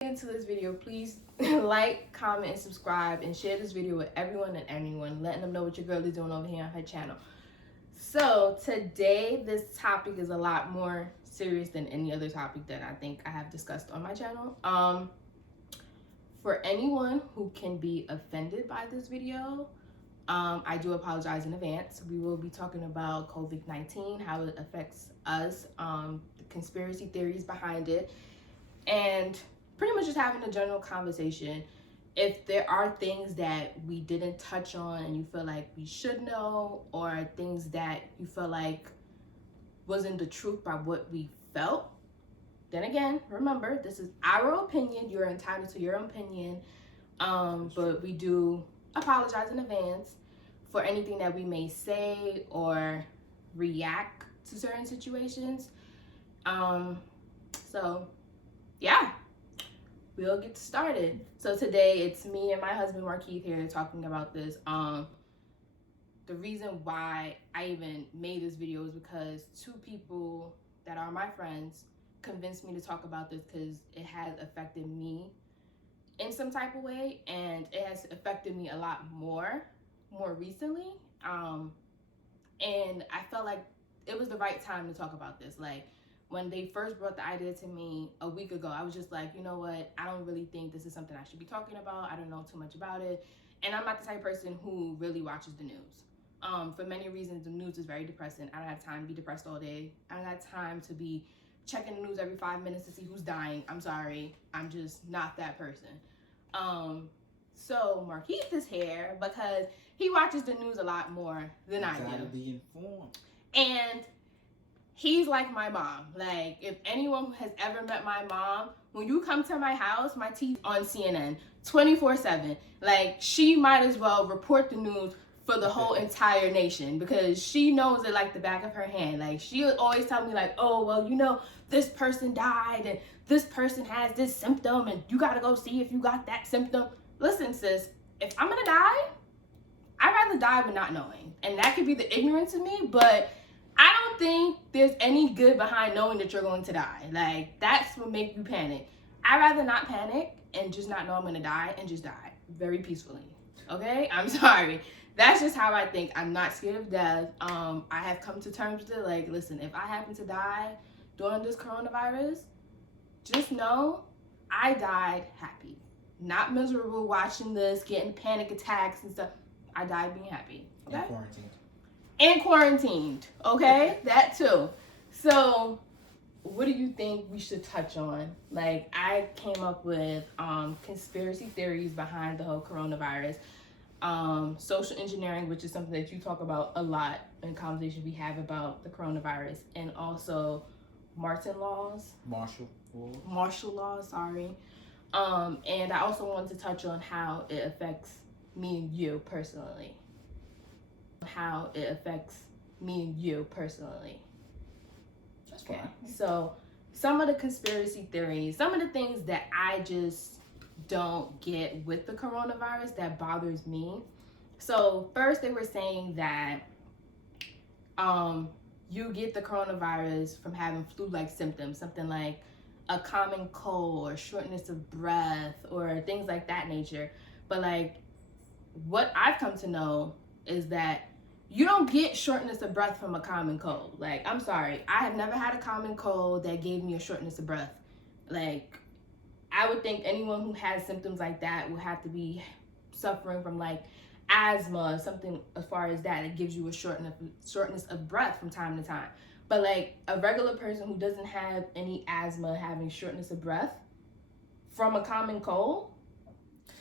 Into this video, please like, comment, and subscribe, and share this video with everyone and anyone, letting them know what your girl is doing over here on her channel. So today, this topic is a lot more serious than any other topic that I think I have discussed on my channel. For anyone who can be offended by this video, I do apologize in advance. We will be talking about COVID-19, how it affects us, the conspiracy theories behind it, and pretty much just having a general conversation. If there are things that we didn't touch on and you feel like we should know, or things that you feel like wasn't the truth by what we felt, then again, remember, this is our opinion. You're entitled to your opinion. But we do apologize in advance for anything that we may say or react to certain situations. So yeah, we'll get started. So today it's me and my husband Kydd here talking about this. The reason why I even made this video is because two people that are my friends convinced me to talk about this because it has affected me in some type of way, and it has affected me a lot more recently. And I felt like it was the right time to talk about this. Like, when they first brought the idea to me a week ago, I was just like, you know what? I don't really think this is something I should be talking about. I don't know too much about it. And I'm not the type of person who really watches the news. For many reasons, the news is very depressing. I don't have time to be depressed all day. I don't have time to be checking the news every 5 minutes to see who's dying. I'm sorry. I'm just not that person. So Kydd is here because he watches the news a lot more than I do. Gotta be informed. And he's like my mom. Like, if anyone has ever met my mom, when you come to my house, my TV's on CNN 24/7. Like, she might as well report the news for the whole entire nation because she knows it like the back of her hand. Like, she'll always tell me like, oh, well, you know, this person died and this person has this symptom and you gotta go see if you got that symptom. Listen, sis, if I'm gonna die, I'd rather die with not knowing. And that could be the ignorance of me, but I don't think there's any good behind knowing that you're going to die. Like, that's what makes you panic. I'd rather not panic and just not know I'm gonna die and just die very peacefully. Okay? I'm sorry. That's just how I think. I'm not scared of death. I have come to terms with it. Like, listen, if I happen to die during this coronavirus, just know I died happy. Not miserable watching this, getting panic attacks and stuff. I died being happy. Okay? And quarantined. And quarantined, okay? That too. So, what do you think we should touch on? Like, I came up with conspiracy theories behind the whole coronavirus, social engineering, which is something that you talk about a lot in conversations we have about the coronavirus, and also martial laws, sorry. And I also wanted to touch on how it affects me and you personally. That's okay. fine. So some of the conspiracy theories, some of the things that I just don't get with the coronavirus that bothers me. So first they were saying that you get the coronavirus from having flu-like symptoms, something like a common cold or shortness of breath or things like that nature. But like, what I've come to know is that you don't get shortness of breath from a common cold. Like, I'm sorry, I have never had a common cold that gave me a shortness of breath. Like, I would think anyone who has symptoms like that would have to be suffering from like asthma or something as far as that. It gives you a shortness of breath from time to time. But like a regular person who doesn't have any asthma having shortness of breath from a common cold?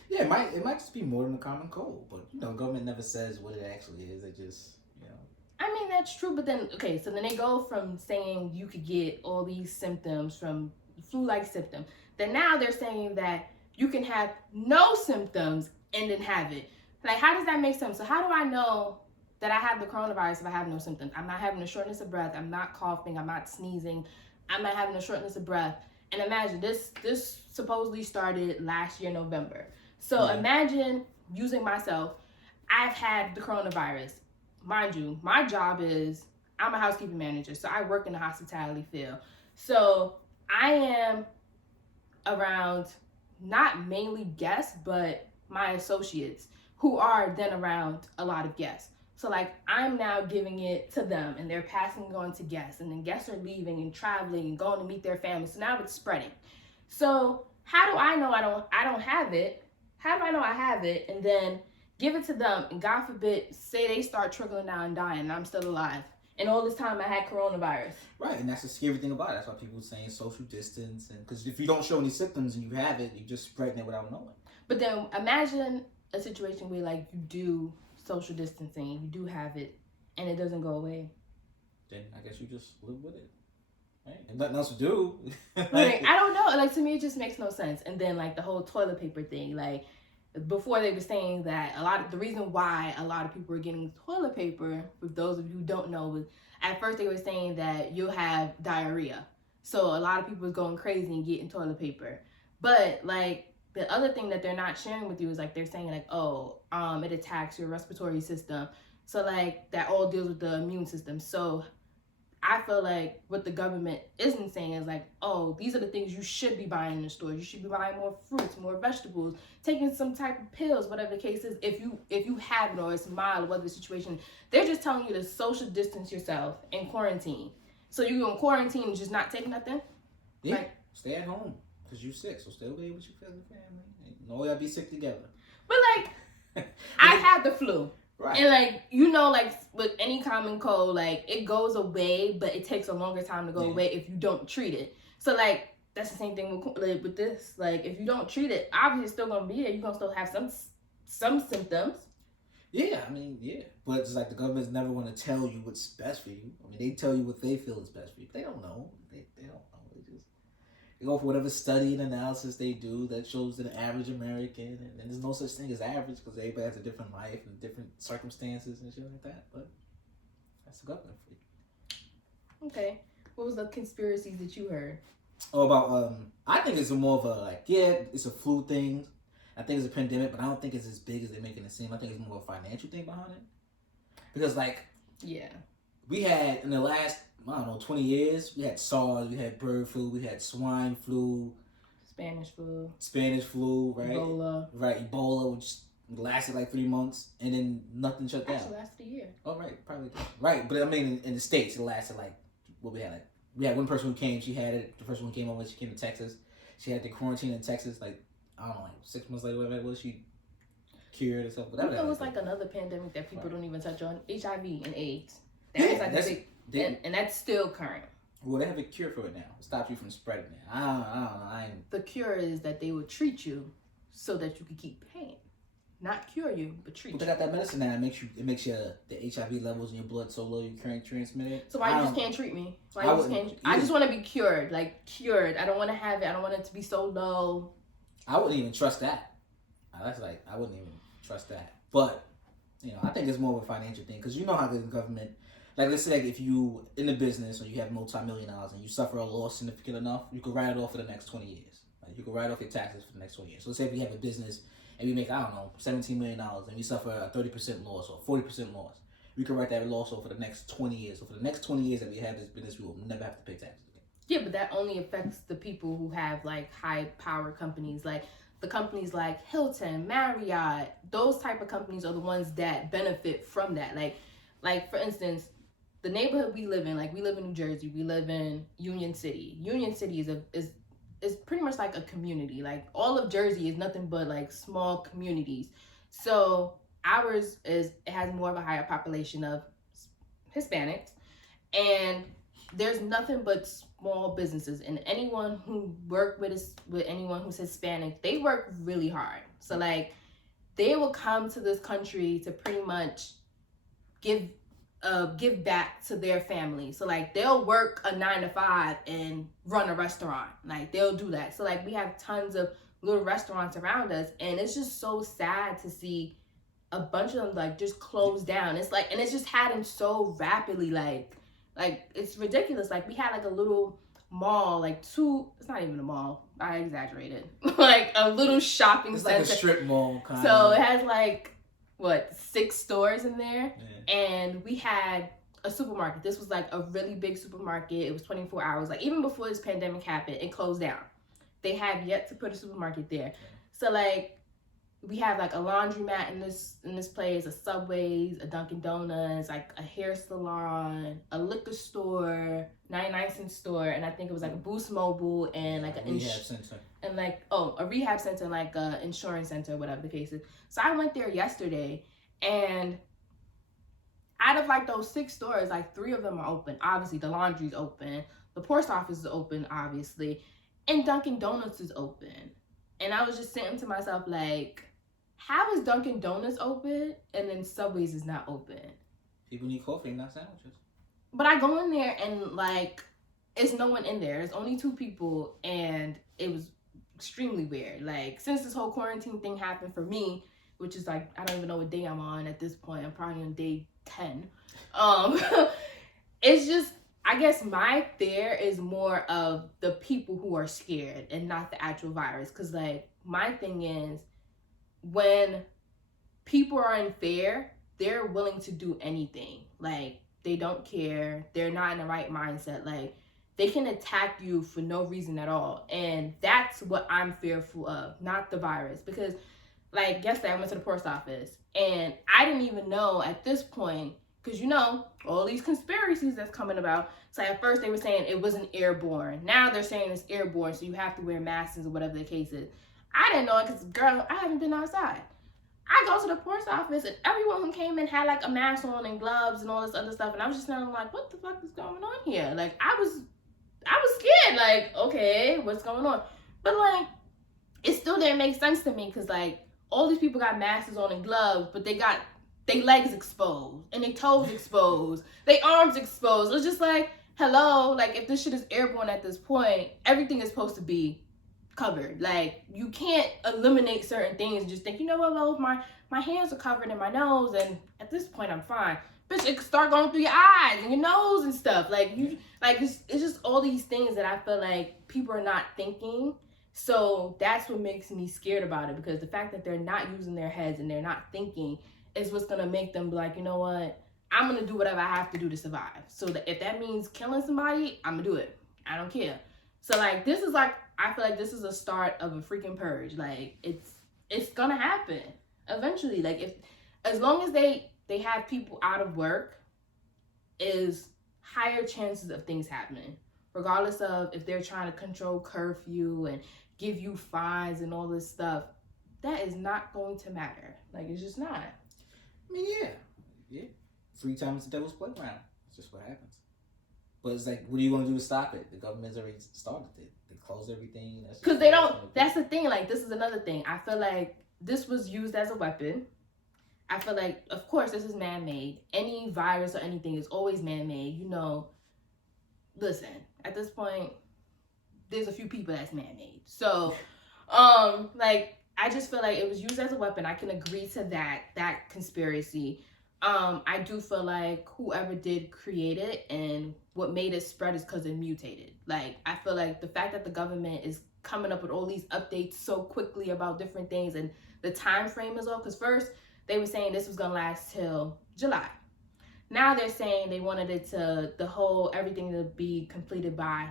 Yeah, it might just be more than a common cold, but you know, government never says what it actually is. It just, you know. I mean, that's true, but then, okay, so then they go from saying you could get all these symptoms from flu-like symptom, then now they're saying that you can have no symptoms and then have it. Like, how does that make sense? So how do I know that I have the coronavirus if I have no symptoms? I'm not having a shortness of breath. I'm not coughing. I'm not sneezing. I'm not having a shortness of breath. And imagine this supposedly started last year, November. So yeah. Imagine using myself. I've had the coronavirus. Mind you, my job is, I'm a housekeeping manager, so I work in the hospitality field. So I am around not mainly guests, but my associates who are then around a lot of guests. So like I'm now giving it to them and they're passing it on to guests, and then guests are leaving and traveling and going to meet their families. So now it's spreading. So how do I know I don't have it? How do I know I have it and then give it to them, and God forbid, say they start trickling down and dying and I'm still alive? And all this time I had coronavirus. Right, and that's the scary thing about it. That's why people are saying social distance, and because if you don't show any symptoms and you have it, you're just spreading it without knowing. But then imagine a situation where like you do social distancing, you do have it, and it doesn't go away. Then I guess you just live with it, right? And nothing else to do. Like I don't know. Like to me, it just makes no sense. And then like the whole toilet paper thing, like before they were saying that the reason why a lot of people were getting toilet paper, for those of you who don't know, was at first they were saying that you'll have diarrhea. So a lot of people was going crazy and getting toilet paper. But like the other thing that they're not sharing with you is like they're saying like, oh, it attacks your respiratory system. So like that all deals with the immune system. So I feel like what the government isn't saying is like, oh, these are the things you should be buying in the store. You should be buying more fruits, more vegetables, taking some type of pills, whatever the case is. If you have it or it's mild or whatever the situation, they're just telling you to social distance yourself and quarantine. So you go in quarantine and just not take nothing? Yeah, like, stay at home because you're sick. So stay away with your family. No, y'all be sick together. But like, I've had the flu. Right. And like, you know, like with any common cold, like it goes away, but it takes a longer time to go away if you don't treat it. So like, that's the same thing with this. Like, if you don't treat it, obviously it's still gonna be there. You're gonna still have some symptoms. Yeah, I mean, yeah. But it's like the government's never gonna tell you what's best for you. I mean, they tell you what they feel is best for you. They don't know. They don't know. They go for whatever study and analysis they do that shows the average American, and there's no such thing as average because everybody has a different life and different circumstances and shit like that. But that's the government for you. Okay, what was the conspiracies that you heard? Oh, about I think it's more of a like, yeah, it's a flu thing. I think it's a pandemic, but I don't think it's as big as they're making it seem. I think it's more of a financial thing behind it. Because like, yeah, we had in the last, I don't know, 20 years, we had SARS, we had bird flu, we had swine flu, Spanish flu, right? Ebola, which lasted like 3 months, and then nothing shut down. Actually lasted a year. Oh, right, probably did. Right, but I mean, in the States, it lasted like, what we had, like, we had one person who came, she had it, the first one came over, she came to Texas, she had the quarantine in Texas, like, I don't know, like 6 months later, whatever it was, she cured herself, whatever. It was like another pandemic that people don't even touch on, HIV and AIDS. That was like a big, and that's still current. Well, they have a cure for it now. It stops you from spreading it. I don't know. The cure is that they would treat you so that you could keep paying. Not cure you, but treat you. But they got that medicine now. It makes your the HIV levels in your blood so low you can't transmit it. So why you just can't treat me? I just want to be cured. Like cured. I don't want to have it. I don't want it to be so low. I wouldn't even trust that. That's like, I wouldn't even trust that. But, you know, I think it's more of a financial thing. Because you know how the government, like let's say like if you in the business or you have multi-million dollars and you suffer a loss significant enough, you could write it off for the next 20 years. Like you could write off your taxes for the next 20 years. So let's say if we have a business and we make, I don't know, $17 million and we suffer a 30% loss or 40% loss, we could write that loss off for the next 20 years. So for the next 20 years that we have this business, we will never have to pay taxes again. Yeah, but that only affects the people who have like high power companies, like the companies like Hilton, Marriott. Those type of companies are the ones that benefit from that. Like for instance, the neighborhood we live in, like we live in New Jersey, we live in Union City. Union City is pretty much like a community. Like all of Jersey is nothing but like small communities. So ours it has more of a higher population of Hispanics, and there's nothing but small businesses, and anyone who work with anyone who's Hispanic, they work really hard. So like they will come to this country to pretty much give back to their family. So like they'll work a 9 to 5 and run a restaurant. Like they'll do that. So like we have tons of little restaurants around us, and it's just so sad to see a bunch of them like just close down. It's like, and it's just happened so rapidly. Like it's ridiculous. Like we had like a little mall, like it's not even a mall, I exaggerated. Like a little shopping center. It's like a strip mall kind so of. It has like 6 stores in there. Yeah. And we had a supermarket. This was like a really big supermarket. It was 24 hours. Like even before this pandemic happened, it closed down. they have yet to put a supermarket there. So like we have like a laundromat in this place, a Subway's, a Dunkin' Donuts, like a hair salon, a liquor store, 99-cent store, and I think it was like a Boost Mobile and like a rehab center. And like a rehab center, like a insurance center, whatever the case is. So I went there yesterday, and out of like those 6 stores, like 3 of them are open. Obviously, the laundry's open, the post office is open, obviously, and Dunkin' Donuts is open. And I was just saying to myself, like, how is Dunkin' Donuts open and then Subway's is not open? People need coffee, not sandwiches. But I go in there and like, it's no one in there. It's only 2 people, and it was extremely weird. Like, since this whole quarantine thing happened for me, which is like, I don't even know what day I'm on at this point. I'm probably on day 10. It's just, I guess my fear is more of the people who are scared and not the actual virus. Because like, my thing is, when people are in fear, they're willing to do anything. Like, they don't care. They're not in the right mindset. Like, they can attack you for no reason at all. And that's what I'm fearful of, not the virus. Because like yesterday, I went to the post office, and I didn't even know at this point, because you know, all these conspiracies that's coming about. So at first they were saying it wasn't airborne. Now they're saying it's airborne, so you have to wear masks or whatever the case is. I didn't know it because, girl, I haven't been outside. I go to the post office, and everyone who came in had like a mask on and gloves and all this other stuff. And I was just sounding like, what the fuck is going on here? Like, I was scared. Like, okay, what's going on? But like, it still didn't make sense to me, because like, all these people got masks on and gloves, but they got their legs exposed and their toes exposed, their arms exposed. It's just like, hello, like, if this shit is airborne at this point, everything is supposed to be covered. Like, you can't eliminate certain things and just think, you know what, well, my hands are covered in my nose, and at this point I'm fine. Bitch, it can start going through your eyes and your nose and stuff. Like, it's just all these things that I feel like people are not thinking. So that's what makes me scared about it, because the fact that they're not using their heads and they're not thinking is what's going to make them be like, you know what, I'm going to do whatever I have to do to survive. So that if that means killing somebody, I'm going to do it. I don't care. So like, this is like, I feel like this is a start of a freaking purge. Like, it's going to happen eventually. Like, as long as they have people out of work, is higher chances of things happening, regardless of if they're trying to control curfew and give you fines and all this stuff. That is not going to matter. Like, it's just not. I mean, yeah. Free time is the devil's playground. That's just what happens. But it's like, what are you going to do to stop it? The government's already started it. They closed everything. Because they don't. That's the thing. Like, this is another thing. I feel like this was used as a weapon. I feel like, of course, this is man-made. Any virus or anything is always man-made. You know, listen, at this point, there's a few people that's man-made. So, like, I just feel like it was used as a weapon. I can agree to that conspiracy. I do feel like whoever did create it and what made it spread is because it mutated. Like, I feel like the fact that the government is coming up with all these updates so quickly about different things, and the time frame is off. Because first they were saying this was gonna last till July. Now they're saying they wanted it to everything to be completed by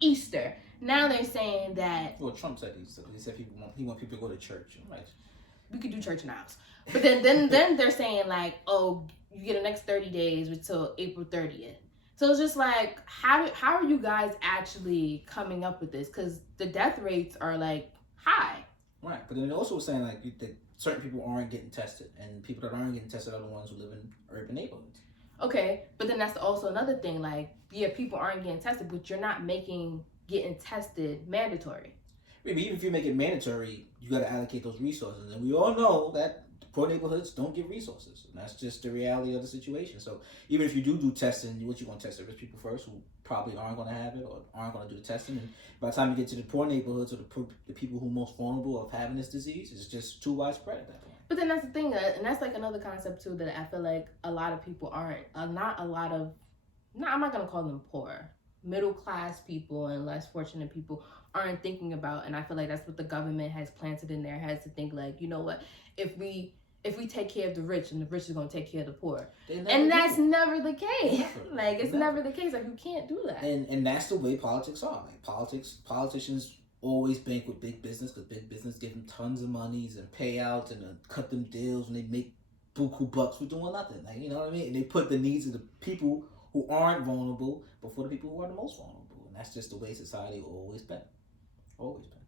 Easter. Now they're saying that. Well, Trump said Easter. He said he want people to go to church. Right. We could do church in the house. But then they're saying like, oh, you get the next 30 days until April 30th. So it's just like, how are you guys actually coming up with this? Because the death rates are like high. Right, but then they also saying like that certain people aren't getting tested, and people that aren't getting tested are the ones who live in urban neighborhoods. Okay, but then that's also another thing. Like, yeah, people aren't getting tested, but you're not making getting tested mandatory. Maybe even if you make it mandatory, you got to allocate those resources, and we all know that poor neighborhoods don't get resources, and that's just the reality of the situation. So even if you do testing, what you want to test the rich people first, who probably aren't going to have it or aren't going to do the testing, and by the time you get to the poor neighborhoods or the people who are most vulnerable of having this disease, it's just too widespread at that point. But then that's the thing, and that's like another concept too that I feel like a lot of people aren't, I'm not going to call them poor, middle class people and less fortunate people aren't thinking about. And I feel like that's what the government has planted in their heads, to think like, you know what, if we take care of the rich, and the rich is going to take care of the poor. And that's never the case. Like, it's never the case. Like, you can't do that. And that's the way politics are. Like, politicians always bank with big business because big business give them tons of monies and payouts and cut them deals and they make buku bucks for doing nothing. Like, you know what I mean? And they put the needs of the people who aren't vulnerable before the people who are the most vulnerable. And that's just the way society always been. Always been.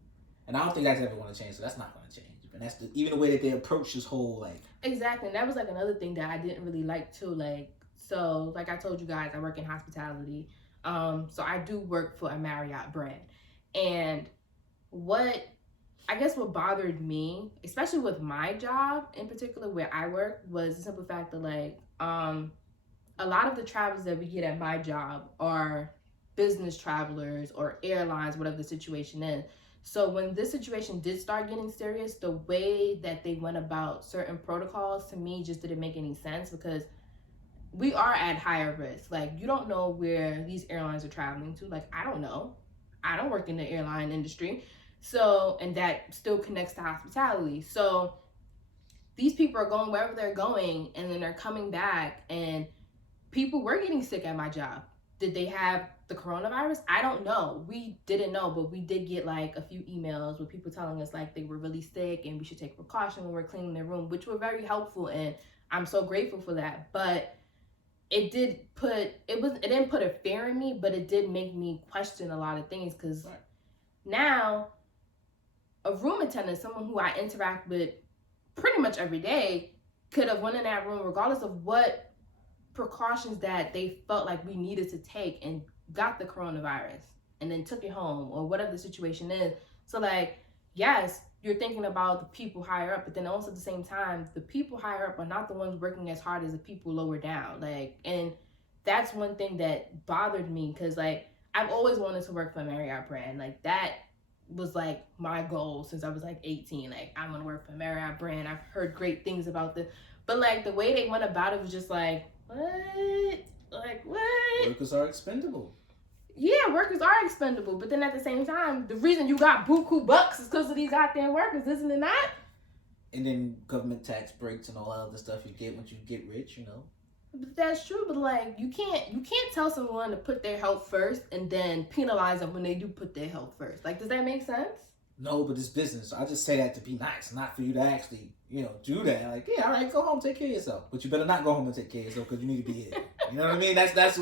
And I don't think that's ever going to change, so that's not going to change. And that's even the way that they approach this whole, like... Exactly. And that was, like, another thing that I didn't really like, too. Like, so, like I told you guys, I work in hospitality. So I do work for a Marriott brand. And what bothered me, especially with my job in particular where I work, was the simple fact that, like, a lot of the travelers that we get at my job are business travelers or airlines, whatever the situation is. So when this situation did start getting serious, the way that they went about certain protocols to me just didn't make any sense because we are at higher risk. Like, you don't know where these airlines are traveling to. Like, I don't know. I don't work in the airline industry. So, and that still connects to hospitality. So these people are going wherever they're going and then they're coming back and people were getting sick at my job. Did they have the coronavirus? I don't know. We didn't know, but we did get like a few emails with people telling us like they were really sick and we should take precaution when we're cleaning their room, which were very helpful and I'm so grateful for that. But it didn't put a fear in me, but it did make me question a lot of things because now a room attendant, someone who I interact with pretty much every day, could have went in that room regardless of what precautions that they felt like we needed to take and got the coronavirus and then took it home or whatever the situation is. So like, yes, you're thinking about the people higher up, but then also at the same time, the people higher up are not the ones working as hard as the people lower down. Like, and that's one thing that bothered me because like, I've always wanted to work for a Marriott brand. Like that was like my goal since I was like 18. Like, I want to work for a Marriott brand. I've heard great things about this, but like the way they went about it was just like, what? Like, what? Workers are expendable. Yeah, workers are expendable. But then at the same time, the reason you got buku bucks is because of these goddamn workers, isn't it not? And then government tax breaks and all that other stuff you get once you get rich, you know. But that's true. But like, you can't tell someone to put their health first and then penalize them when they do put their health first. Like, does that make sense? No, but it's business. So I just say that to be nice, not for you to actually, you know, do that. Like, yeah, all right, go home, take care of yourself. But you better not go home and take care of yourself because you need to be here. You know what I mean? That's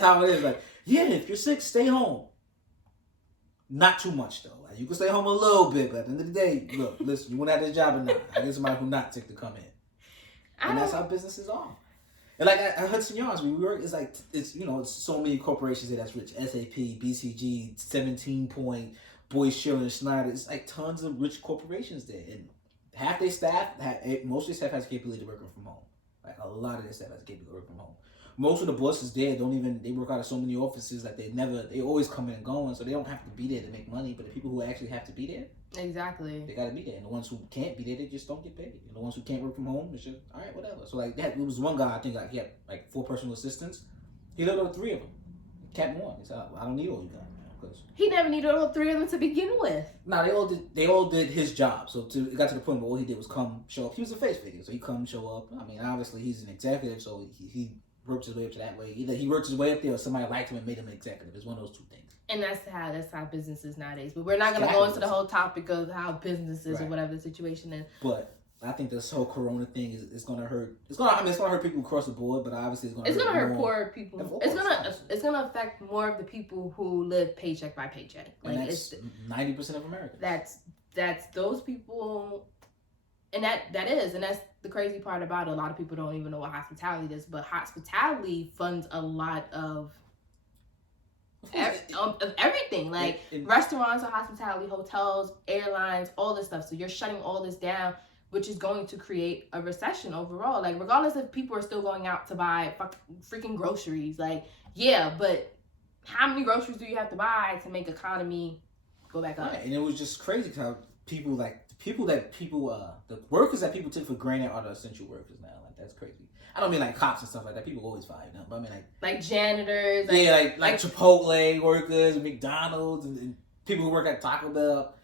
how it is. Like, yeah, if you're sick, stay home. Not too much though. Like, you can stay home a little bit, but at the end of the day, look, listen, you want to have this job or not? I get somebody who not sick to come in, and that's how businesses are. And like at Hudson Yards, where we work, it's like it's so many corporations there that's rich. SAP, BCG, 17 Point. Boyd, Schiller, and Schneider, it's like tons of rich corporations there. And half their staff, most of their staff has the capability of working from home. Like a lot of their staff has the capability of working from home. Most of the bosses there they work out of so many offices, like they always coming and going, so they don't have to be there to make money. But the people who actually have to be there, exactly, they gotta be there. And the ones who can't be there, they just don't get paid. And the ones who can't work from home, it's just, all right, whatever. So like that, it was one guy, I think like he had like 4 personal assistants. He lived on 3 of them. Kept one. He said, I don't need all you guys. He never needed all 3 of them to begin with. Nah, they all did his job. So it got to the point where all he did was come, show up. He was a face figure, so he come, show up. I mean, obviously he's an executive, so he works his way up to that way. Either he works his way up there or somebody liked him and made him an executive. It's one of those 2 things. And that's how business is nowadays. But we're not going to go into the whole topic of how business is or whatever the situation is. But I think this whole Corona thing is going to hurt. It's going to hurt people across the board, but obviously it's going to hurt poor people. It's going to affect more of the people who live paycheck by paycheck. Like, and that's 90% of America. That's those people, and that's the crazy part about it. A lot of people don't even know what hospitality is, but hospitality funds a lot of everything, like restaurants or hospitality, hotels, airlines, all this stuff. So you're shutting all this down, which is going to create a recession overall. Like, regardless if people are still going out to buy freaking groceries, like, yeah, but how many groceries do you have to buy to make economy go back up? Right, and it was just crazy how the workers that people took for granted are the essential workers now. Like, that's crazy. I don't mean like cops and stuff like that. People always fire them, but I mean like janitors. Like Chipotle workers, and McDonald's, and people who work at Taco Bell.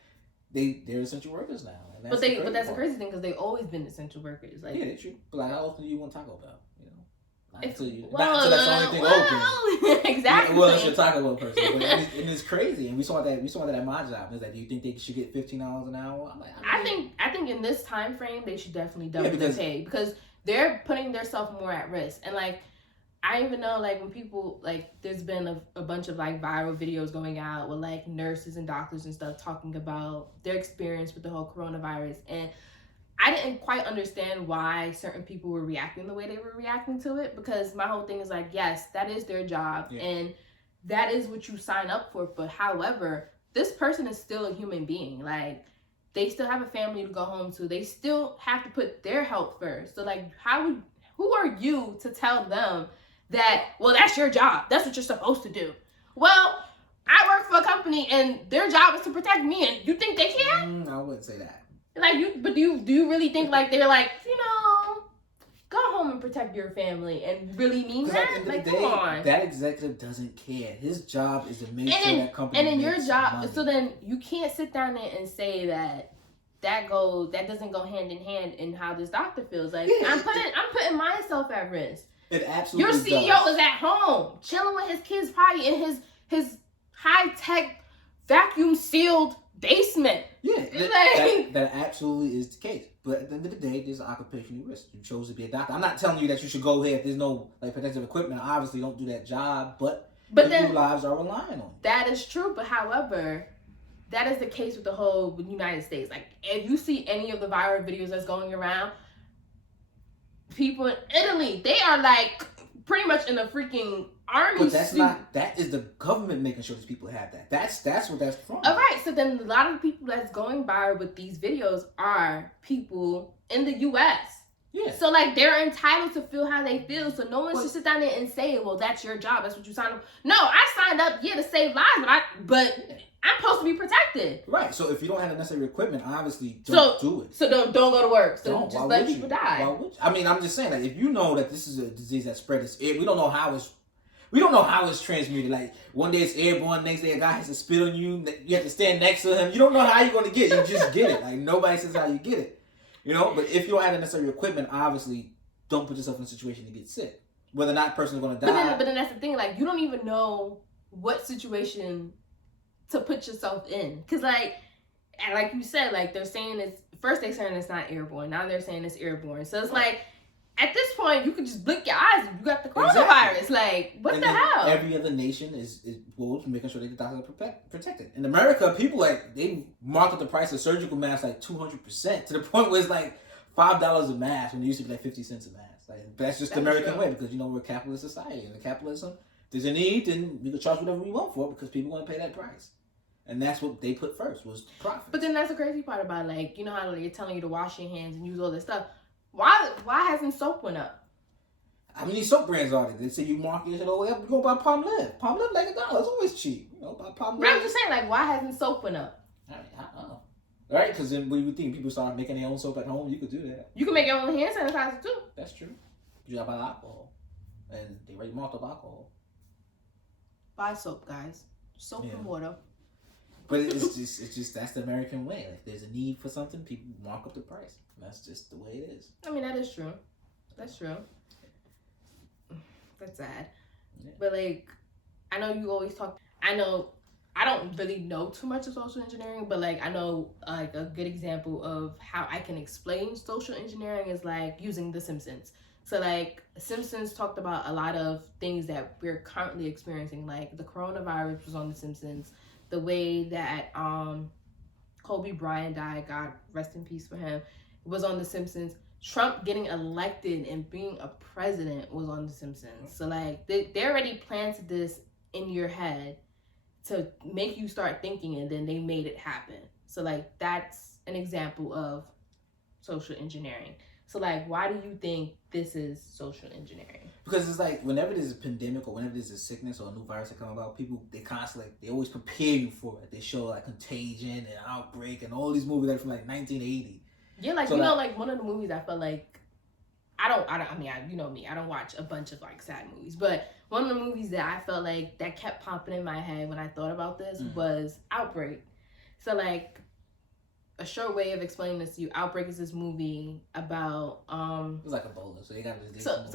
They're essential workers now. But that's the crazy thing because they've always been essential workers. Like, yeah, they're true. But like, how often do you want Taco Bell? You know, Until that's the only thing open. Exactly. Well, it's your Taco Bell person, but it's crazy. And we saw that at my job. It's like, do you think they should get $15 an hour? I'm like, I think in this time frame they should definitely double their pay because they're putting themselves more at risk. And like, I even know like when people like, there's been a bunch of like viral videos going out with like nurses and doctors and stuff talking about their experience with the whole coronavirus. And I didn't quite understand why certain people were reacting the way they were reacting to it, because my whole thing is like, yes, that is their job and that is what you sign up for. But however, this person is still a human being. Like, they still have a family to go home to. They still have to put their health first. So like, who are you to tell them that, well, that's your job, that's what you're supposed to do? Well, I work for a company and their job is to protect me, and you think they can? I wouldn't say that. Like, but do you really think like they're like, go home and protect your family and really mean that? Like, come on. That executive doesn't care. His job is to make sure that company and then your job, money. So then you can't sit down there and say that doesn't go hand in hand in how this doctor feels. Like, I'm putting myself at risk. It absolutely does. Your CEO is at home chilling with his kids, probably in his high tech vacuum sealed basement. Yeah, that absolutely is the case. But at the end of the day, there's an occupational risk. You chose to be a doctor. I'm not telling you that you should go here if there's no like protective equipment. Obviously, don't do that job. But then lives are relying on it. That is true. But however, that is the case with the whole United States. Like, if you see any of the viral videos that's going around, people in Italy, they are like pretty much in a freaking army. But that is the government making sure these people have that. That's what that's from. All right, so then a lot of the people that's going viral with these videos are people in the U.S. Yeah. So like, they're entitled to feel how they feel. So no one should sit down there and say, well, that's your job, that's what you signed up. No, I signed up, to save lives, but I'm supposed to be protected. Right. So if you don't have the necessary equipment, obviously don't do it. So don't go to work. So just let people die. Why would you? I mean, I'm just saying, like, if you know that this is a disease that spreads, we don't know how it's transmitted. Like, one day it's airborne, next day a guy has to spit on you. You have to stand next to him. You don't know how you're going to get it. You just get it. Like, nobody says how you get it. But if you don't have the necessary equipment, obviously don't put yourself in a situation to get sick. Whether or not a person is going to die. But then that's the thing. Like, you don't even know what situation to put yourself in. Because, like you said, like, they're saying it's not airborne. Now they're saying it's airborne. So it's like, at this point, you can just blink your eyes and you got the coronavirus. Exactly. Like, what the hell? Every other nation is making sure that the doctors are protected. In America, people, like, they mark up the price of surgical masks like 200%, to the point where it's like $5 a mask when it used to be like 50 cents a mask. Like, that's just the American way, because we're a capitalist society. And in capitalism, if there's a need, then we can charge whatever we want for it because people want to pay that price. And that's what they put first, was profit. But then that's the crazy part about it. Like, how they're telling you to wash your hands and use all this stuff. Why hasn't soap went up? How many soap brands are there? They say you mark your shit all the way up, you go buy Palmolive. Palmolive like $1. It's always cheap. Buy Palmolive. But I'm just saying, like, why hasn't soap went up? I don't know. Right? Because then what do you think? People start making their own soap at home? You could do that. You can make your own hand sanitizer too. That's true. You gotta buy alcohol. And they already marked up alcohol. Buy soap, guys. Soap and water. But it's just that's the American way. Like, if there's a need for something, people mark up the price. That's just the way it is. I mean, that is true. That's true. That's sad. Yeah. But like, I know you always talk. I don't really know too much of social engineering, but like, I know like a good example of how I can explain social engineering is like using The Simpsons. So like, Simpsons talked about a lot of things that we're currently experiencing. Like, the coronavirus was on The Simpsons. The way that Kobe Bryant died, God rest in peace for him, was on The Simpsons. Trump getting elected and being a president was on The Simpsons. So like, they already planted this in your head to make you start thinking, and then they made it happen. So like, that's an example of social engineering. So like, why do you think this is social engineering? Because it's like, whenever there's a pandemic or whenever there's a sickness or a new virus that come about, people, they always prepare you for it. They show like Contagion and Outbreak and all these movies like from like 1980. Yeah, like, so like one of the movies I felt like, I mean, you know me, I don't watch a bunch of like sad movies, but one of the movies that I felt like that kept popping in my head when I thought about this was Outbreak. So like, a short way of explaining this to you, Outbreak is this movie about It's like Ebola, so they got it. So it's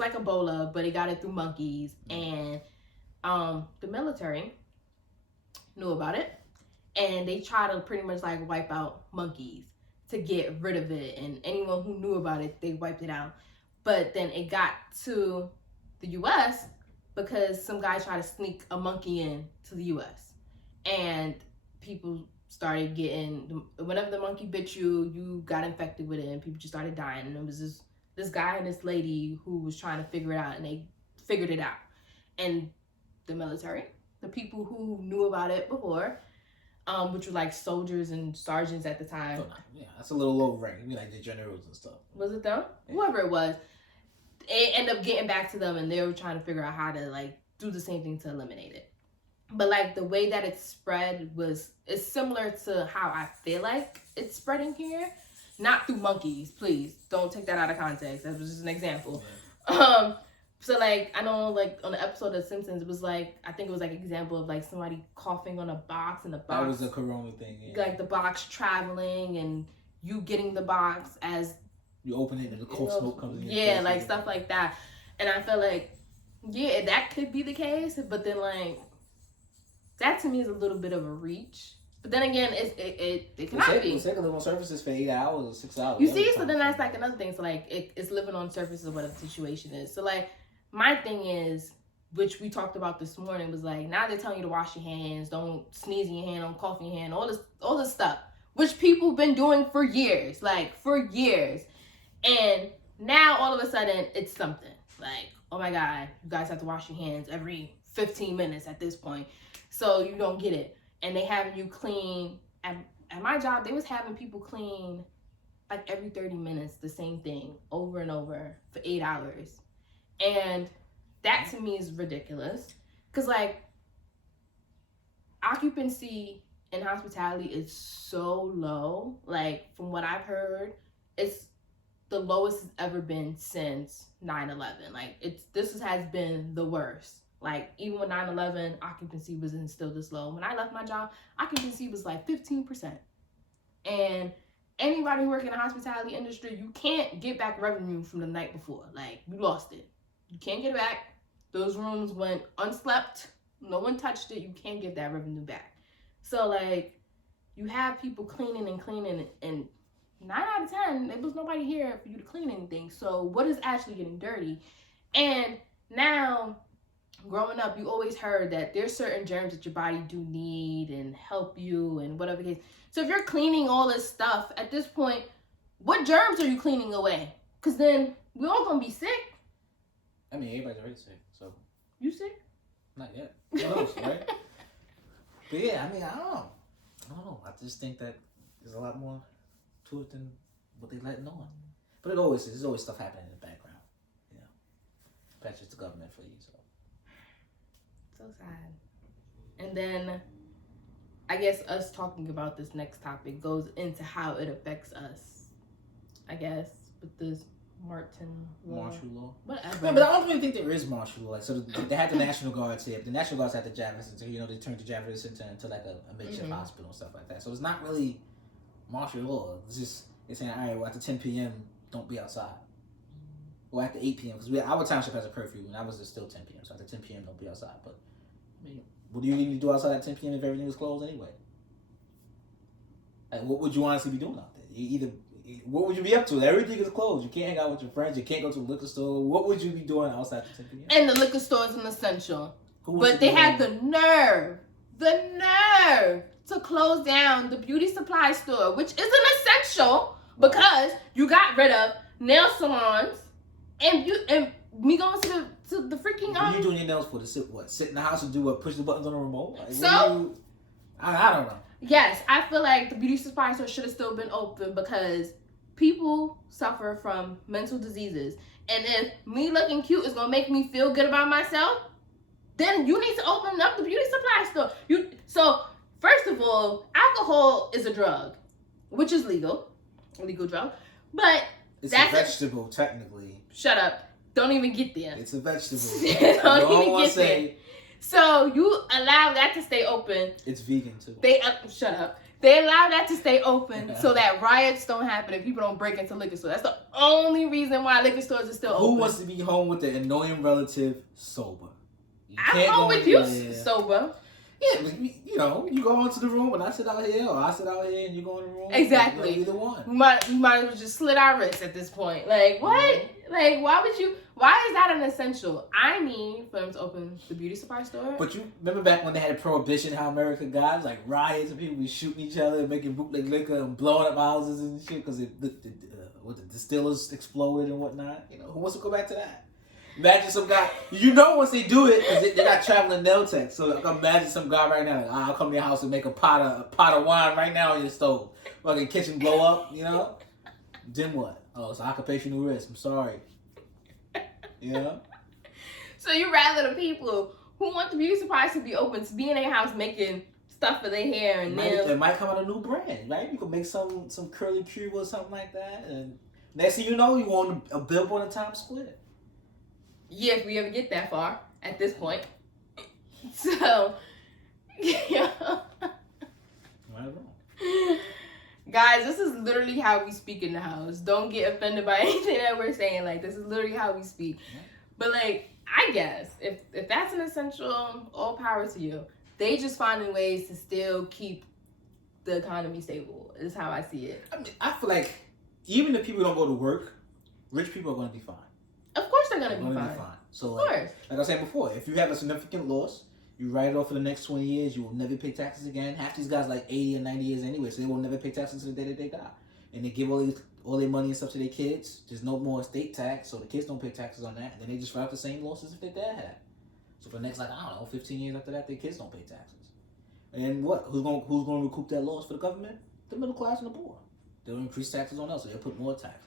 like Ebola, but they got it through monkeys, and the military knew about it, and they try to pretty much like wipe out monkeys to get rid of it, and anyone who knew about it, they wiped it out. But then it got to the U.S. because some guy tried to sneak a monkey in to the U.S. and people started getting, whenever the monkey bit you, you got infected with it, and people just started dying. And it was this guy and this lady who was trying to figure it out, and they figured it out. And the military, the people who knew about it before, which were like soldiers and sergeants at the time. Yeah, that's a little low rank. You mean like the generals and stuff. Was it them? Yeah. Whoever it was. It ended up getting back to them, and they were trying to figure out how to like do the same thing to eliminate it. But like the way that it spread is similar to how I feel like it's spreading here. Not through monkeys, please. Don't take that out of context. That was just an example. Yeah. So like I know like on the episode of Simpsons, it was like, I think it was like an example of like somebody coughing on a box, and the box, that was a corona thing, yeah. Like the box traveling and you getting the box as you open it and the cold smoke comes in. Yeah, like stuff like that. And I feel like, yeah, that could be the case, but then like that to me is a little bit of a reach. But then again, it cannot be. It's like live on surfaces for 8 hours or 6 hours. You see, so then that's like another thing. So like it's living on surfaces of whatever the situation is. So like my thing is, which we talked about this morning, was like, now they're telling you to wash your hands, don't sneeze in your hand, don't cough in your hand, all this stuff, which people have been doing for years, and now all of a sudden it's something like, oh my God, you guys have to wash your hands every 15 minutes at this point, so you don't get it. And they having you clean, at my job, they was having people clean like every 30 minutes, the same thing over and over for 8 hours. And that to me is ridiculous, because like occupancy in hospitality is so low. Like from what I've heard, it's the lowest it's ever been since 9/11. Like this has been the worst. Like even with 9/11, occupancy wasn't still this low. When I left my job, occupancy was like 15%. And anybody working in the hospitality industry, you can't get back revenue from the night before. Like you lost it. You can't get it back. Those rooms went unslept. No one touched it. You can't get that revenue back. So like you have people cleaning, and 9 out of 10, there was nobody here for you to clean anything. So what is actually getting dirty? And now, growing up, you always heard that there's certain germs that your body do need and help you and whatever the case. So if you're cleaning all this stuff, at this point, what germs are you cleaning away? Because then we're all going to be sick. I mean, everybody's already sick, so. You sick? Not yet. Who knows, right? But yeah, I mean, I don't know. I just think that there's a lot more to it than what they're letting on. But there's always stuff happening in the background. You know, that's just the government for you. So sad. And then I guess us talking about this next topic goes into how it affects us. I guess with this martial law. Whatever. Yeah, but I don't really think there is martial law. Like, so they had the National Guards here. The National Guards had the Javits Center. You know, they turned the Javits Center into like a makeshift hospital and stuff like that. So it's not really martial law. It's just they're saying, all right, well, after 10 p.m., don't be outside. Or after 8 p.m. because our township has a curfew, and ours is still 10 p.m. So after 10 p.m., don't be outside. But I mean, what do you need to do outside at 10 p.m. if everything was closed anyway? Like, what would you honestly be doing out there? What would you be up to? Everything is closed. You can't hang out with your friends. You can't go to the liquor store. What would you be doing outside at 10 p.m.? And the liquor store is an essential. But they had the nerve to close down the beauty supply store, which is an essential because you got rid of nail salons and me going to the freaking What are you doing your nails for? To sit in the house and do what? Push the buttons on the remote? Like, so I don't know. Yes, I feel like the beauty supply store should have still been open because people suffer from mental diseases. And if me looking cute is going to make me feel good about myself, then you need to open up the beauty supply store. So, first of all, alcohol is a drug, which is legal drug. But it's a vegetable, technically. Shut up. Don't even get there. It's a vegetable. Don't even get there. So you allow that to stay open. It's vegan too. Shut up. They allow that to stay open so that riots don't happen and people don't break into liquor stores. That's the only reason why liquor stores are still open. Who wants to be home with their annoying relative sober? I'm home with you sober. Yeah, but you go into the room and I sit out here, or I sit out here and you go in the room. Exactly. Either one. We might as well just slit our wrists at this point. Like, what? Like, why is that an essential? I mean, for them to open the beauty supply store. But you remember back when they had a prohibition, how America got? It was like riots and people be shooting each other and making bootleg liquor and blowing up houses and shit because the distillers exploded and whatnot. Who wants to go back to that? Imagine some guy, once they do it, because they got traveling nail techs. So imagine some guy right now, like, I'll come to your house and make a pot of wine right now on your stove. Fucking kitchen blow up, Then what? Oh, it's occupational risk. I'm sorry. So you rather the people who want the beauty supplies to be open to be in their house making stuff for their hair and nails. There might come out a new brand, right? You could make some curly Q or something like that, and next thing you know, you want a billboard in Times Square. Yeah, if we ever get that far at this point. So, yeah. Guys, this is literally how we speak in the house. Don't get offended by anything that we're saying. Like, this is literally how we speak. Yeah. But, like, I guess if that's an essential, all power to you. They just finding ways to still keep the economy stable is how I see it. I mean, I feel like even if people don't go to work, rich people are going to be fine. Of course they're going to be fine. So, of course. Like I said before, if you have a significant loss, you write it off for the next 20 years, you will never pay taxes again. Half these guys like 80 and 90 years anyway, so they will never pay taxes until the day that they die. And they give all their money and stuff to their kids. There's no more estate tax, so the kids don't pay taxes on that. And then they just write off the same losses if their dad had. So for the next, 15 years after that, their kids don't pay taxes. And what? Who's going to recoup that loss for the government? The middle class and the poor. They'll increase taxes on us, so they'll put more taxes.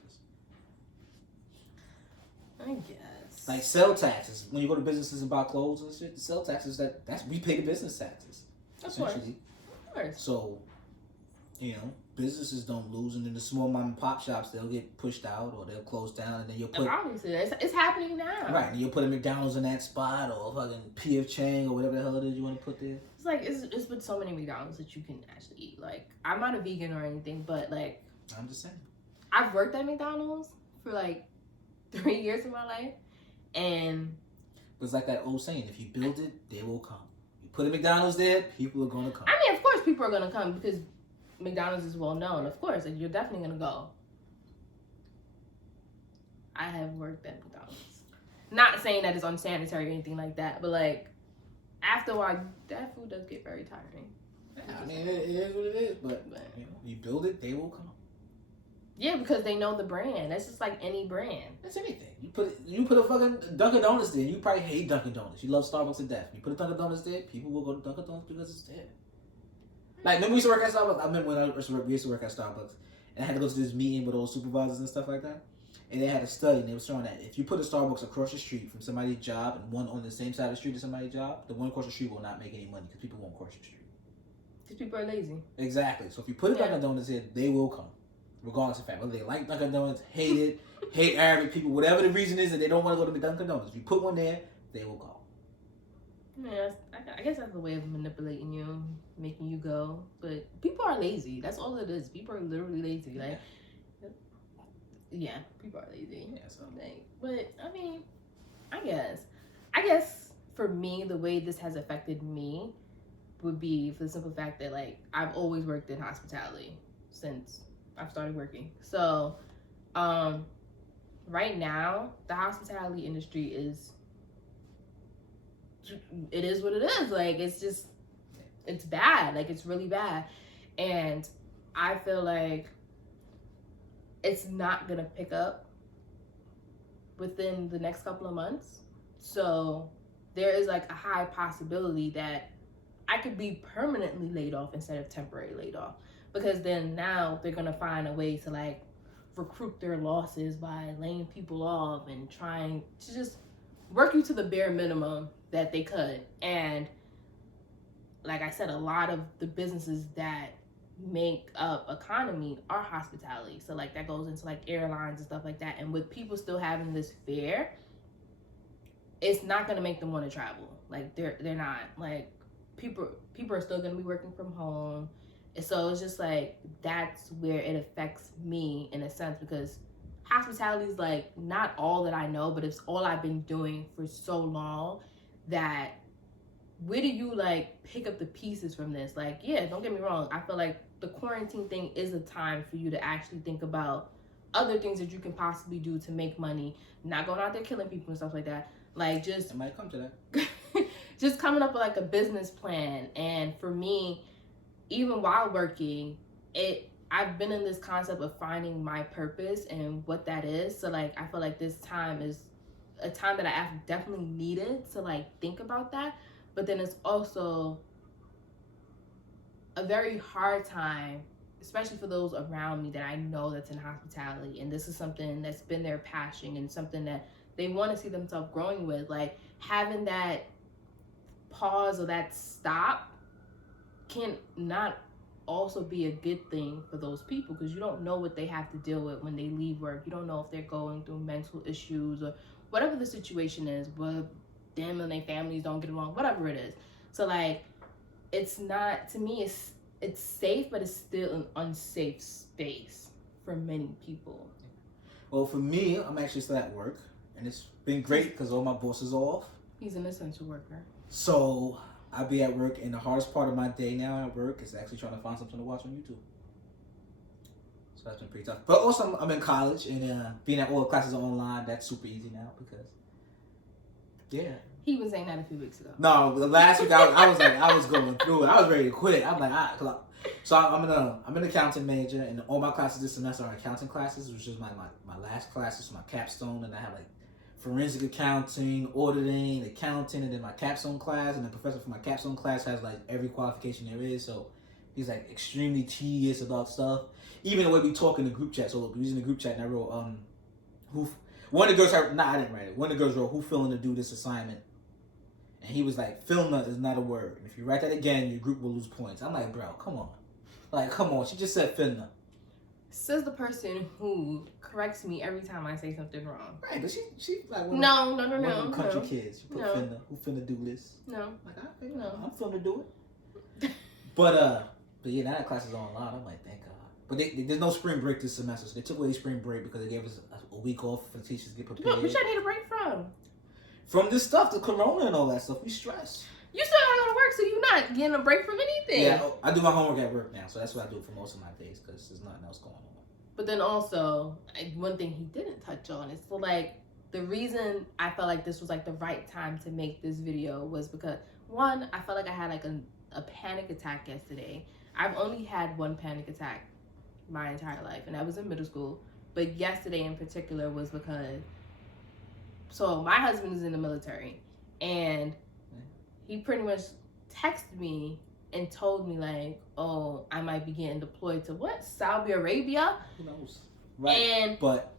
I guess. Like sell taxes. When you go to businesses and buy clothes and shit, the sell taxes, we pay the business taxes. Essentially. Of course. So, businesses don't lose, and then the small mom and pop shops, they'll get pushed out or they'll close down, and then you'll put... Obviously, it's happening now. Right, and you'll put a McDonald's in that spot, or fucking P.F. Chang, or whatever the hell it is you want to put there. It's like, it's with so many McDonald's that you can actually eat. Like, I'm not a vegan or anything, but, like... I'm just saying. I've worked at McDonald's for, 3 years of my life, and... But it's like that old saying, if you build it, they will come. You put a McDonald's there, people are going to come. I mean, of course people are going to come, because McDonald's is well known. Of course, you're definitely going to go. I have worked at McDonald's. Not saying that it's unsanitary or anything like that, but, after a while, that food does get very tiring. Yeah, I mean, it is what it is, but you build it, they will come. Yeah, because they know the brand. That's just like any brand. That's anything. You put a fucking Dunkin' Donuts there. You probably hate Dunkin' Donuts. You love Starbucks to death. You put a Dunkin' Donuts there, people will go to Dunkin' Donuts because it's there. Like, remember we used to work at Starbucks? I remember when we used to work at Starbucks, and I had to go to this meeting with all the supervisors and stuff like that. And they had a study, and they were showing that if you put a Starbucks across the street from somebody's job and one on the same side of the street as somebody's job, the one across the street will not make any money because people won't cross the street. Because people are lazy. Exactly. So if you put a Dunkin' Donuts here, they will come. Regardless of fact, whether they like Dunkin' Donuts, hate it, hate Arabic people, whatever the reason is that they don't want to go to Dunkin' Donuts. If you put one there, they will go. Yeah, I guess that's a way of manipulating you, making you go. But people are lazy. That's all it is. People are literally lazy. People are lazy. Yeah, so. But I mean, I guess for me, the way this has affected me would be for the simple fact that I've always worked in hospitality since I've started working. So, right now, the hospitality industry is what it is. It's bad. It's really bad. And I feel like it's not going to pick up within the next couple of months. So, there is a high possibility that I could be permanently laid off instead of temporarily laid off. Because then now they're going to find a way to recruit their losses by laying people off and trying to just work you to the bare minimum that they could. And like I said, a lot of the businesses that make up economy are hospitality. So that goes into airlines and stuff like that. And with people still having this fear, it's not going to make them want to travel. They're not. People are still going to be working from home. And so it's just like, that's where it affects me in a sense, because hospitality is like not all that I know, but it's all I've been doing for so long that where do you like pick up the pieces from this? Like, yeah, don't get me wrong. I feel like the quarantine thing is a time for you to actually think about other things that you can possibly do to make money, not going out there killing people and stuff like that. Like, just It might come to that. just coming up with like a business plan. And for me, even while working, I've been in this concept of finding my purpose and what that is. So like, I feel like this time is a time that I have definitely needed to like think about that. But then it's also a very hard time, especially for those around me that I know that's in hospitality. And this is something that's been their passion and something that they want to see themselves growing with. Like, having that pause or that stop can not also be a good thing for those people, because you don't know what they have to deal with when they leave work. You don't know if they're going through mental issues or whatever the situation is, but them and their families don't get along, whatever it is. So like, it's not, to me, it's safe, but it's still an unsafe space for many people. Well, for me, I'm actually still at work, and it's been great because all my bosses are off. He's an essential worker. So I'll be at work, and the hardest part of my day now at work is actually trying to find something to watch on YouTube. So that's been pretty tough. But also, I'm in college, and being at all the classes are online, that's super easy now because, yeah. He was saying that a few weeks ago. No, the last week I was going through it. I was ready to quit. I'm like, so I'm an accounting major, and all my classes this semester are accounting classes, which is my last classes, my capstone, and I have like forensic accounting, auditing, accounting, and then my capstone class, and the professor for my capstone class has like every qualification there is. So he's like extremely tedious about stuff. Even the way we talk in the group chat. So look, we was in the group chat, and I wrote one of the girls. I didn't write it. One of the girls wrote, "Who feeling to do this assignment?" And he was like, "Filna is not a word. If you write that again, your group will lose points." I'm like, bro, come on. Like, come on. She just said Finna. Says the person who corrects me every time I say something wrong. Right, but she like no. One of them country kids. She put Finna. Who finna do this? No. Like, no. I'm finna do it. But yeah, now that class is online. I'm like, thank God. But there's no spring break this semester, so they took away spring break because they gave us a week off for the teachers to get prepared. What should I need a break from? From this stuff, the corona and all that stuff, we stress. You still gotta go to work, so you're not getting a break from anything. Yeah, I do my homework at work now, so that's what I do for most of my days because there's nothing else going on. But then also, one thing he didn't touch on is, so like, the reason I felt like this was like the right time to make this video was because, one, I felt like I had like a panic attack yesterday. I've only had one panic attack my entire life, and that was in middle school. But yesterday in particular was because, so my husband is in the military, and he pretty much texted me and told me like, oh, I might be getting deployed to what? Saudi Arabia? Who knows? Right. But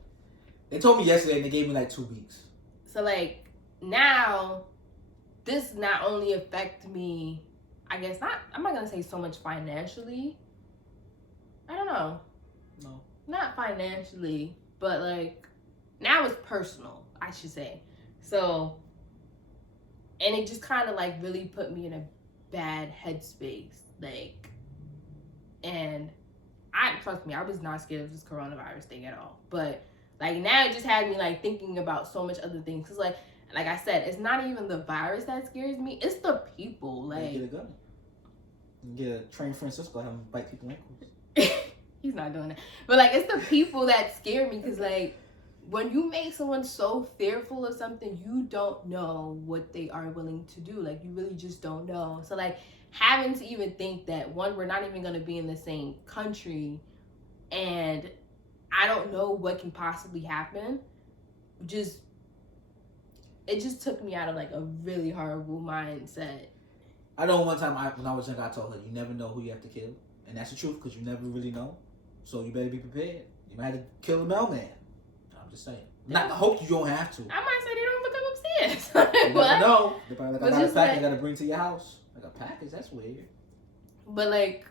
they told me yesterday and they gave me like 2 weeks. So like, now this not only affect me, I guess I'm not gonna say so much financially. I don't know. No. Not financially, but like, now it's personal, I should say. So, and it just kind of like really put me in a bad headspace. Like, and trust me, I was not scared of this coronavirus thing at all. But like, now it just had me like thinking about so much other things. Cause like I said, it's not even the virus that scares me. It's the people. Like, get a gun. Get a train Francisco, have him bite people ankles. He's not doing that. But like, it's the people that scare me. Cause like, when you make someone so fearful of something, you don't know what they are willing to do. Like, you really just don't know. So like, having to even think that, one, we're not even going to be in the same country, and I don't know what can possibly happen, it just took me out of like a really horrible mindset. I know one time when I was younger, I told her, you never know who you have to kill. And that's the truth, because you never really know. So you better be prepared. You might have to kill the mailman. I'm just saying. Not, I hope you don't have to. I might say they don't even come upstairs. You never know. They probably got a package like, you got to bring to your house. Like a package? That's weird. But like,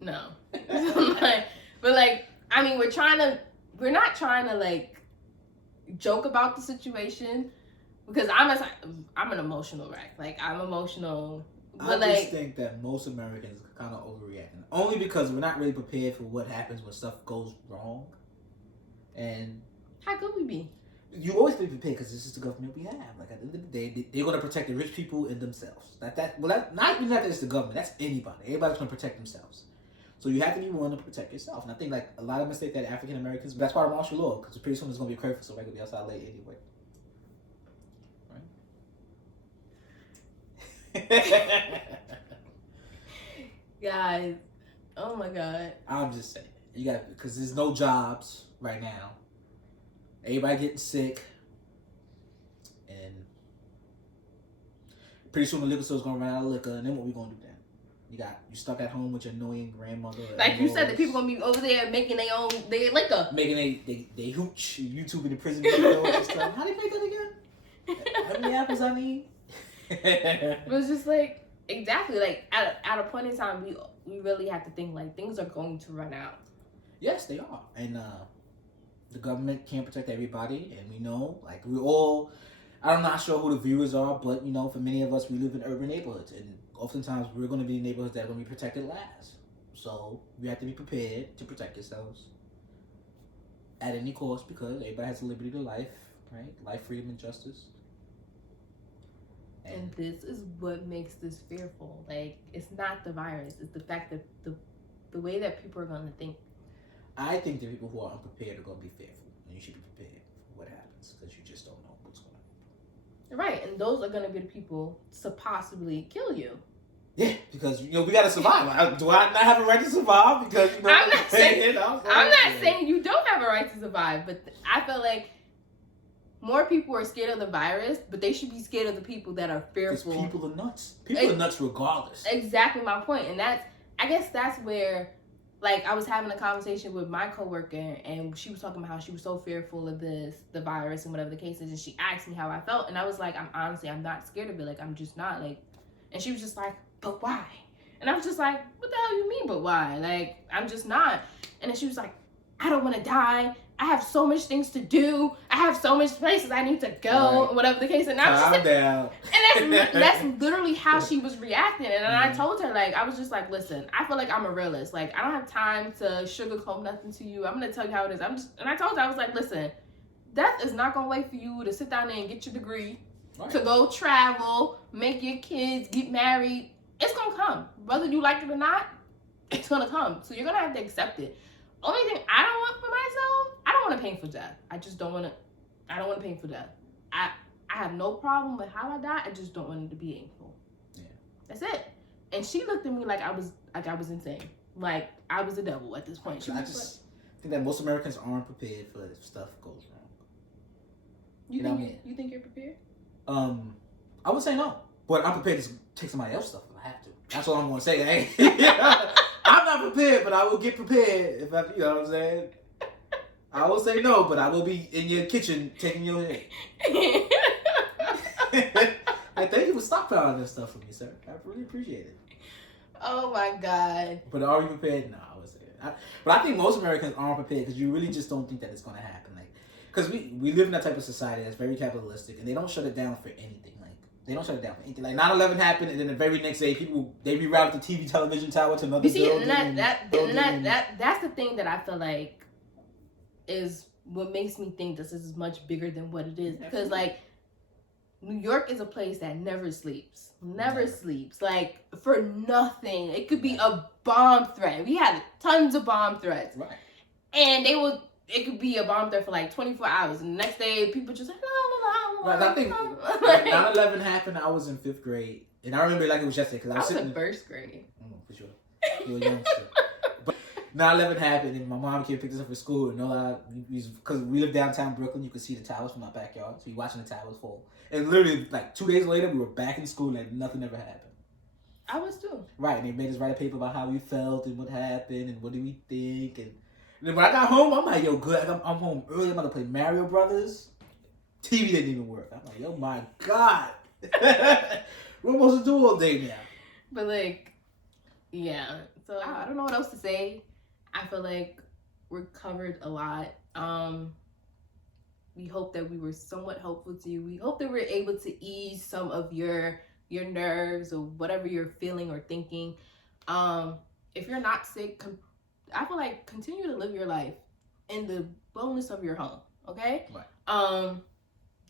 no. But like, I mean, we're not trying to like joke about the situation, because I'm an emotional wreck. Like, I'm emotional But I just think that most Americans are kind of overreacting. Only because we're not really prepared for what happens when stuff goes wrong. And how could we be? You always be prepared because this is the government we have. Like at the end of the day, they're going to protect the rich people and themselves. Not even that it's the government. That's anybody. Everybody's going to protect themselves. So you have to be willing to protect yourself. And I think like a lot of mistakes that African Americans. That's why martial law, because pretty soon it's going to be a curfew, so we're going to be outside late anyway. Guys, oh my God. I'm just saying, you got, because there's no jobs right now. Everybody getting sick, and pretty soon the liquor store's gonna run out of liquor, and then what we gonna do then? You stuck at home with your annoying grandmother. Like you said, the people gonna be over there making their liquor, making they hooch, YouTube in the prison videos and stuff. How do you make that again? How many apples I need? It was just like exactly like at a point in time, we really have to think like things are going to run out. Yes, they are, and the government can't protect everybody, and we know, like we all. I'm not sure who the viewers are, but you know, for many of us, we live in urban neighborhoods, and oftentimes we're going to be in neighborhoods that are going to be protected last. So you have to be prepared to protect yourselves at any cost, because everybody has the liberty to life, right? Life, freedom, and justice. And this is what makes this fearful. Like, it's not the virus; it's the fact that the way that people are going to think. I think the people who are unprepared are going to be fearful, and you should be prepared for what happens, because you just don't know what's going to happen. Right, and those are going to be the people to possibly kill you. Yeah, because you know we got to survive. Do I not have a right to survive? Because you know I'm not saying you don't have a right to survive, but I feel like more people are scared of the virus, but they should be scared of the people that are fearful. Because people are nuts. People are nuts regardless. Exactly my point, and I guess that's where. Like, I was having a conversation with my coworker, and she was talking about how she was so fearful of the virus and whatever the case is, and she asked me how I felt, and I was like, I'm not scared of it, like, I'm just not, like, and she was just like, but why? And I was just like, what the hell you mean, but why? Like, I'm just not. And then she was like, I don't want to die. I have so much things to do. I have so much places I need to go, right. Whatever the case. And I was just like, down. And that's literally how she was reacting. And I told her, like, I was just like, listen, I feel like I'm a realist. Like, I don't have time to sugarcoat nothing to you. I'm gonna tell you how it is. And I told her, I was like, listen, death is not gonna wait for you to sit down there and get your degree, right. To go travel, make your kids, get married. It's gonna come, whether you like it or not. It's gonna come. So you're gonna have to accept it. Only thing I don't want for myself, I don't want a painful death. I just don't want to. I don't want a painful death. I have no problem with how I die. I just don't want it to be painful. Yeah. That's it. And she looked at me like I was insane. Like I was the devil at this point. I just think that most Americans aren't prepared for if stuff goes wrong. You think you're prepared? I would say no, but I'm prepared to take somebody else's stuff if I have to. That's all I'm going to say. Hey. I'm not prepared, but I will get prepared if I, you know what I'm saying? I will say no, but I will be in your kitchen taking your head. Hey, thank you for stockpiling this stuff for me, sir. I really appreciate it. Oh my God. But are you prepared? No, I would say it. But I think most Americans aren't prepared because you really just don't think that it's going to happen. Like, because we live in that type of society that's very capitalistic, and they don't shut it down for anything. Like, they don't shut it down for anything. Like 9/11 happened, and then the very next day, they rerouted the TV television tower to another building. That's the thing that I feel like is what makes me think this is much bigger than what it is. Because like New York is a place that never sleeps. Never sleeps. Like for nothing. It could be a bomb threat. We had tons of bomb threats. Right. And it could be a bomb threat for like 24 hours. And the next day, people just like, right, I think 9/11 happened, I was in 5th grade. And I remember like it was yesterday. Because I was in 1st grade. For sure. You were a youngster. But 9/11 happened, and my mom came to pick us up from school. And because we live downtown Brooklyn, you could see the towers from our backyard. So you're watching the towers fall. And literally, like 2 days later, we were back in school and nothing ever happened. I was too. Right, and they made us write a paper about how we felt and what happened and what did we think. And then when I got home, I'm like, yo, good. I'm home early. I'm about to play Mario Brothers. TV didn't even work. I'm like, oh my God. We're supposed to do all day now. But like, yeah. So I don't know what else to say. I feel like we're covered a lot. We hope that we were somewhat helpful to you. We hope that we're able to ease some of your your nerves or whatever you're feeling or thinking. If you're not sick, I feel like continue to live your life in the wellness of your home. Okay. Right.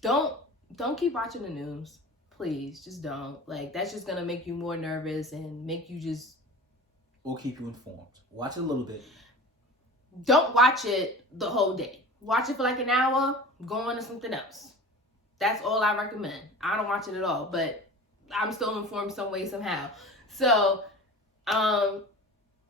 Don't keep watching the news. Please, just don't. Like, that's just gonna make you more nervous and make you just. Or keep you informed. Watch it a little bit. Don't watch it the whole day. Watch it for like an hour. Go on to something else. That's all I recommend. I don't watch it at all, but I'm still informed some way, somehow. So,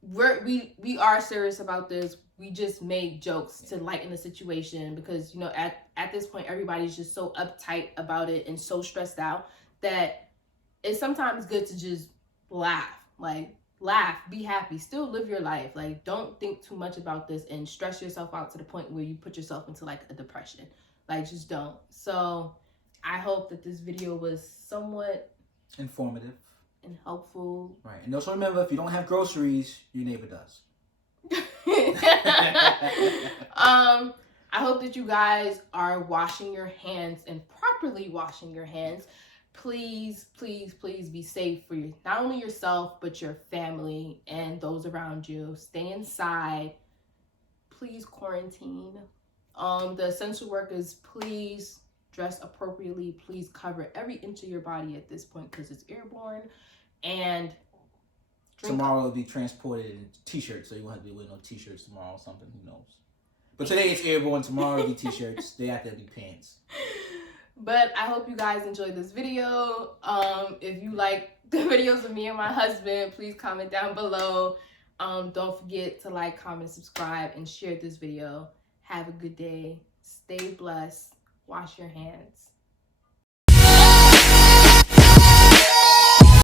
we are serious about this. We just made jokes to lighten the situation because, you know, at this point, everybody's just so uptight about it and so stressed out that it's sometimes good to just laugh. Like, laugh, be happy, still live your life. Like, don't think too much about this and stress yourself out to the point where you put yourself into like a depression. Like, just don't. So I hope that this video was somewhat informative and helpful. Right. And also remember, if you don't have groceries, your neighbor does. I hope that you guys are washing your hands and properly washing your hands. Please, please, please be safe for not only yourself, but your family and those around you. Stay inside. Please quarantine. The essential workers, please dress appropriately. Please cover every inch of your body at this point because it's airborne. And tomorrow it'll be transported in t-shirts, so you won't have to be wearing no t-shirts tomorrow or something. Who knows? But today it's airborne. Tomorrow it'll be t-shirts. Day after it'll be pants. But I hope you guys enjoyed this video. If you like the videos of me and my husband, please comment down below. Don't forget to like, comment, subscribe, and share this video. Have a good day. Stay blessed. Wash your hands.